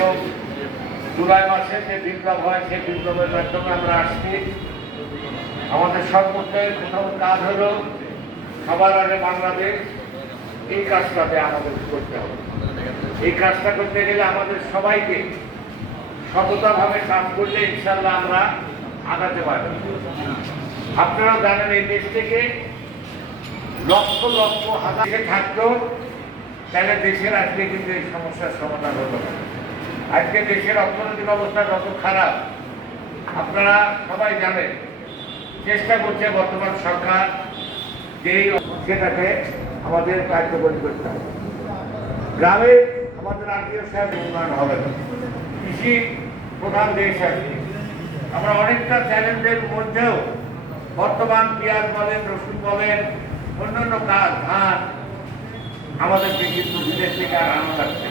একদম জুলাই মাসে যে বিপ্লব হয় সেই বিপ্লবের মাধ্যমে আমরা আসছি। আমাদের সর্বোচ্চের প্রথম কাজ হলো সবার আগে বাংলাদেশ, এই কাজটাতে আমাদের করতে হবে। এই কাজটা করতে গেলে আমাদের সবাইকে সততাভাবে কাজ করলে ইনশাল্লাহ আমরা আগাতে পারব। আপনারা জানেন এই দেশ থেকে লক্ষ লক্ষ হাজার থাকতো, তাহলে দেশের আজকে কিন্তু এই সমস্যার সমাধান হতো না। আজকে দেশের অর্থনৈতিক অবস্থা যত খারাপ আপনারা সবাই জানেন। চেষ্টা করছে বর্তমান সরকার যেই সেটাকে আমাদের কার্যকরী করতে হবে। গ্রামে আমাদের আত্মীয় সাহেব উন্নয়ন হবে না, কৃষি প্রধান দেশ আছে। আমরা অনেকটা চ্যালেঞ্জের মধ্যেও বর্তমান পেঁয়াজ বলেন, রসুন বলেন, অন্যান্য কাজ ধান আমাদেরকে কিন্তু বিদেশ থেকে আর আনা যাচ্ছে।